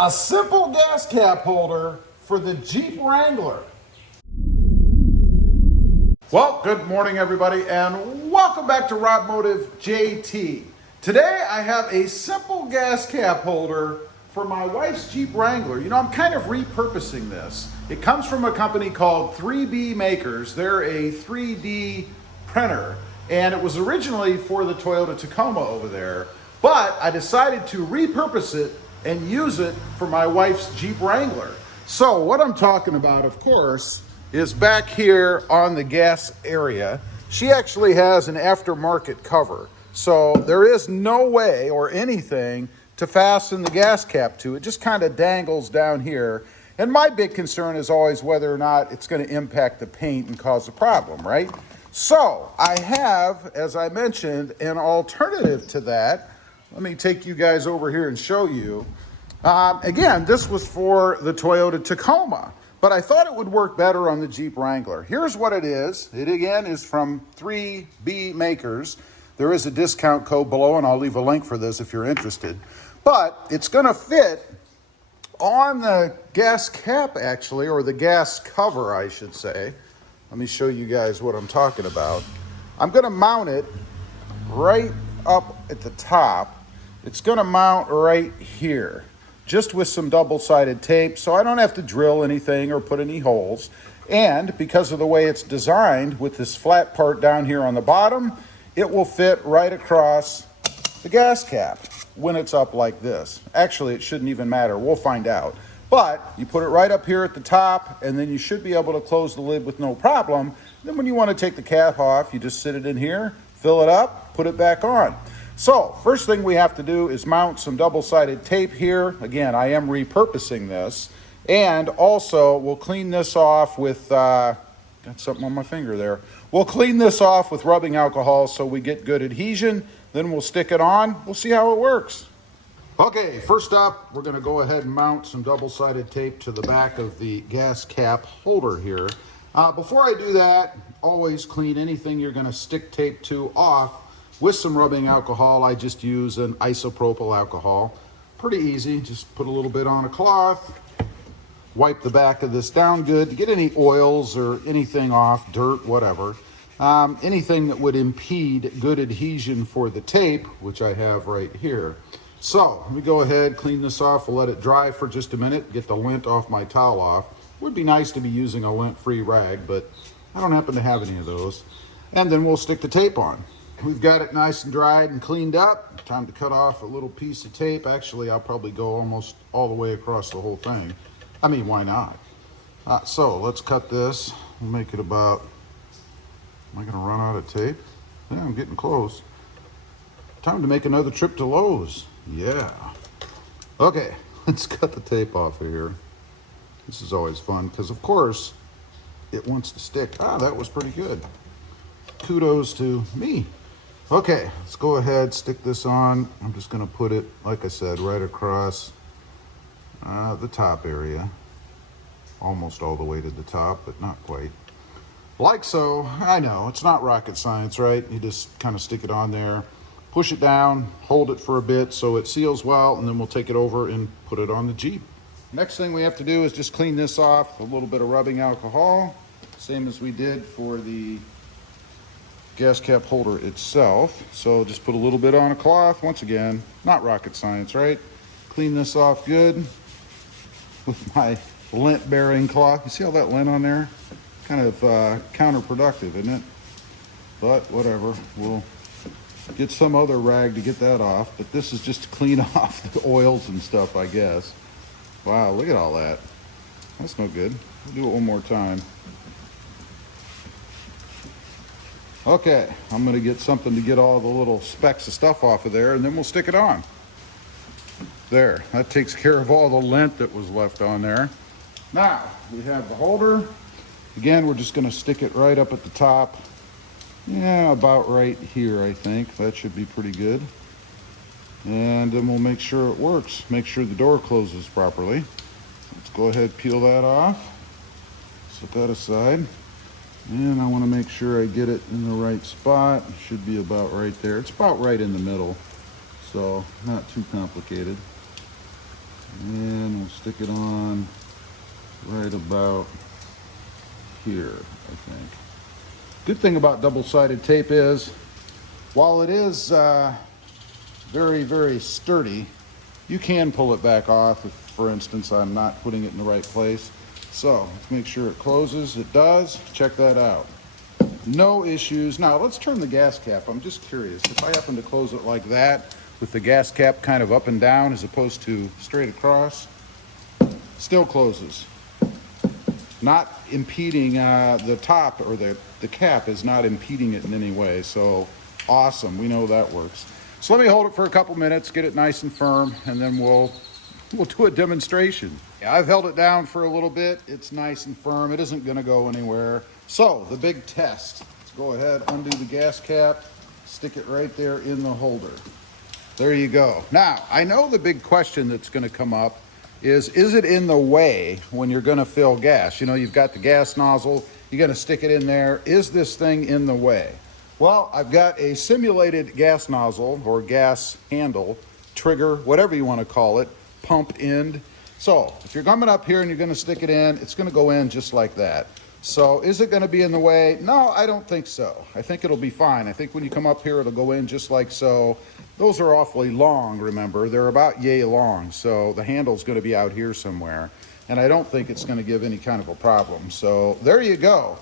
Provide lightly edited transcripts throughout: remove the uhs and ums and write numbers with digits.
A simple gas cap holder for the Jeep Wrangler. Well, good morning everybody and welcome back to robmotivejt. Today I have a simple gas cap holder for my wife's Jeep Wrangler. You know, I'm kind of repurposing this. It comes from a company called 3B Makers. They're a 3D printer and it was originally for the Toyota Tacoma over there, but I decided to repurpose it and use it for my wife's Jeep Wrangler. So what I'm talking about, of course, is back here on the gas area. She actually has an aftermarket cover. So there is no way or anything to fasten the gas cap to. It just kind of dangles down here. And my big concern is always whether or not it's going to impact the paint and cause a problem, right? So I have, as I mentioned, an alternative to that. Let me take you guys over here and show you. Again, this was for the Toyota Tacoma, but I thought it would work better on the Jeep Wrangler. Here's what it is. It again is from 3B Makers. There is a discount code below, and I'll leave a link for this if you're interested. But it's going to fit on the gas cap, actually, or the gas cover, I should say. Let me show you guys what I'm talking about. I'm going to mount it right up at the top. It's going to mount right here, just with some double-sided tape, so I don't have to drill anything or put any holes. And because of the way it's designed, with this flat part down here on the bottom, it will fit right across the gas cap when it's up like this. Actually, it shouldn't even matter. We'll find out. But you put it right up here at the top, and then you should be able to close the lid with no problem. Then when you want to take the cap off, you just sit it in here, fill it up, put it back on. So first thing we have to do is mount some double-sided tape here. Again, I am repurposing this. And also we'll clean this off with, got something on my finger there. We'll clean this off with rubbing alcohol so we get good adhesion. Then we'll stick it on. We'll see how it works. Okay, first up, we're gonna go ahead and mount some double-sided tape to the back of the gas cap holder here. Before I do that, always clean anything you're gonna stick tape to off with some rubbing alcohol. I just use an isopropyl alcohol. Pretty easy, just put a little bit on a cloth, wipe the back of this down good to get any oils or anything off, dirt, whatever. Anything that would impede good adhesion for the tape, which I have right here. So let me go ahead, clean this off. We'll let it dry for just a minute, get the lint off my towel off. Would be nice to be using a lint-free rag, but I don't happen to have any of those. And then we'll stick the tape on. We've got it nice and dried and cleaned up. Time to cut off a little piece of tape. Actually, I'll probably go almost all the way across the whole thing. I mean, why not? So let's cut this. We'll make it about, am I gonna run out of tape? Yeah, I'm getting close. Time to make another trip to Lowe's. Yeah. Okay, let's cut the tape off of here. This is always fun because, of course, it wants to stick. That was pretty good. Kudos to me. Okay, let's go ahead, stick this on. I'm just gonna put it, like I said, right across the top area. Almost all the way to the top, but not quite. Like so. I know, it's not rocket science, right? You just kind of stick it on there, push it down, hold it for a bit so it seals well, and then we'll take it over and put it on the Jeep. Next thing we have to do is just clean this off, a little bit of rubbing alcohol, same as we did for the gas cap holder itself. So just put a little bit on a cloth. Once again, not rocket science, right? Clean this off good with my lint bearing cloth. You see all that lint on there? Kind of counterproductive, isn't it? But whatever, we'll get some other rag to get that off. But this is just to clean off the oils and stuff, I guess. Wow, look at all that. That's no good. We'll do it one more time. Okay, I'm gonna get something to get all the little specks of stuff off of there, and then we'll stick it on. There, that takes care of all the lint that was left on there. Now, we have the holder. Again, we're just gonna stick it right up at the top. Yeah, about right here, I think. That should be pretty good. And then we'll make sure it works. Make sure the door closes properly. Let's go ahead, peel that off. Set that aside. And I want to make sure I get it in the right spot. It should be about right there. It's about right in the middle, so not too complicated. And we'll stick it on right about here, I think. Good thing about double-sided tape is, while it is very, very sturdy, you can pull it back off if, for instance, I'm not putting it in the right place. So let's make sure it closes. It does. Check that out. No issues. Now let's turn the gas cap. I'm just curious. If I happen to close it like that, with the gas cap kind of up and down as opposed to straight across, still closes. Not impeding the top, or the cap is not impeding it in any way. So awesome. We know that works. So let me hold it for a couple minutes, get it nice and firm, and then we'll do a demonstration. Yeah, I've held it down for a little bit. It's nice and firm. It isn't going to go anywhere. So the big test. Let's go ahead, undo the gas cap, stick it right there in the holder. There you go. Now, I know the big question that's going to come up is it in the way when you're going to fill gas? You know, you've got the gas nozzle, you're going to stick it in there. Is this thing in the way? Well, I've got a simulated gas nozzle or gas handle, trigger, whatever you want to call it, pump end. So if you're coming up here and you're going to stick it in, it's going to go in just like that. So is it going to be in the way? No, I don't think so. I think it'll be fine. I think when you come up here, it'll go in just like so. Those are awfully long, remember. They're about yay long. So the handle's going to be out here somewhere. And I don't think it's going to give any kind of a problem. So there you go.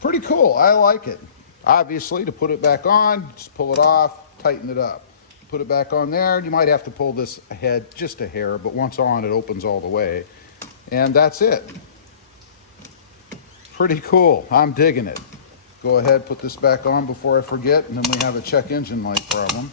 Pretty cool. I like it. Obviously, to put it back on, just pull it off, tighten it up. Put it back on there. You might have to pull this ahead just a hair, but once on, it opens all the way. And that's it. Pretty cool. I'm digging it. Go ahead, put this back on before I forget, and then we have a check engine light problem.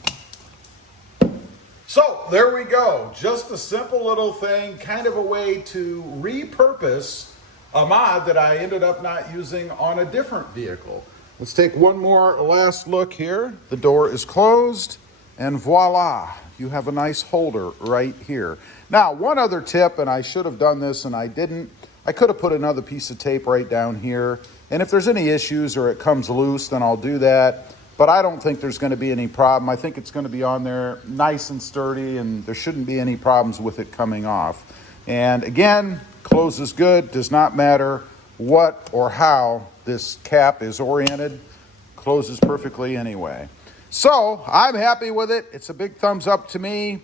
So there we go. Just a simple little thing, kind of a way to repurpose a mod that I ended up not using on a different vehicle. Let's take one more last look here. The door is closed, and voila, you have a nice holder right here. Now, one other tip, and I should have done this and I didn't. I could have put another piece of tape right down here, and if there's any issues or it comes loose, then I'll do that. But I don't think there's going to be any problem. I think it's going to be on there nice and sturdy, and there shouldn't be any problems with it coming off. And again, closes good. Does not matter what or how this cap is oriented. Closes perfectly anyway. So I'm happy with it. It's a big thumbs up to me.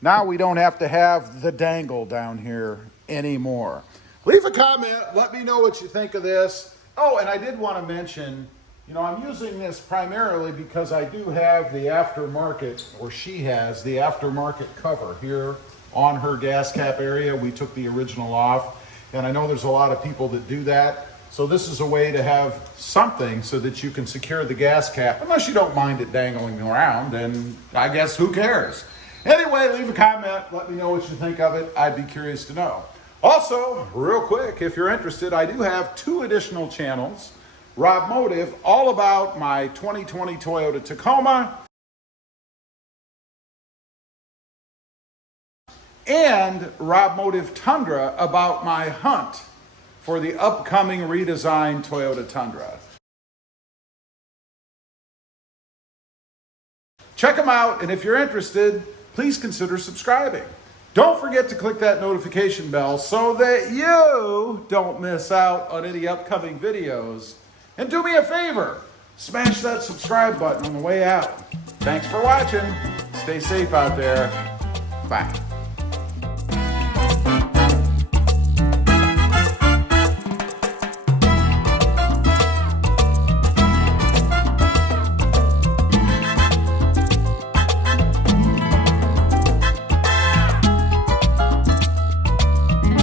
Now we don't have to have the dangle down here anymore. Leave a comment. Let me know what you think of this. Oh, and I did want to mention, you know, I'm using this primarily because I do have the aftermarket, or she has the aftermarket cover here on her gas cap area. We took the original off, and I know there's a lot of people that do that. So this is a way to have something so that you can secure the gas cap, unless you don't mind it dangling around, and I guess who cares? Anyway, leave a comment. Let me know what you think of it. I'd be curious to know. Also, real quick, if you're interested, I do have 2 additional channels. Rob Motive, all about my 2020 Toyota Tacoma, and Rob Motive Tundra, about my hunt for the upcoming redesigned Toyota Tundra. Check them out, and if you're interested, please consider subscribing. Don't forget to click that notification bell so that you don't miss out on any upcoming videos. And do me a favor, smash that subscribe button on the way out. Thanks for watching. Stay safe out there. Bye.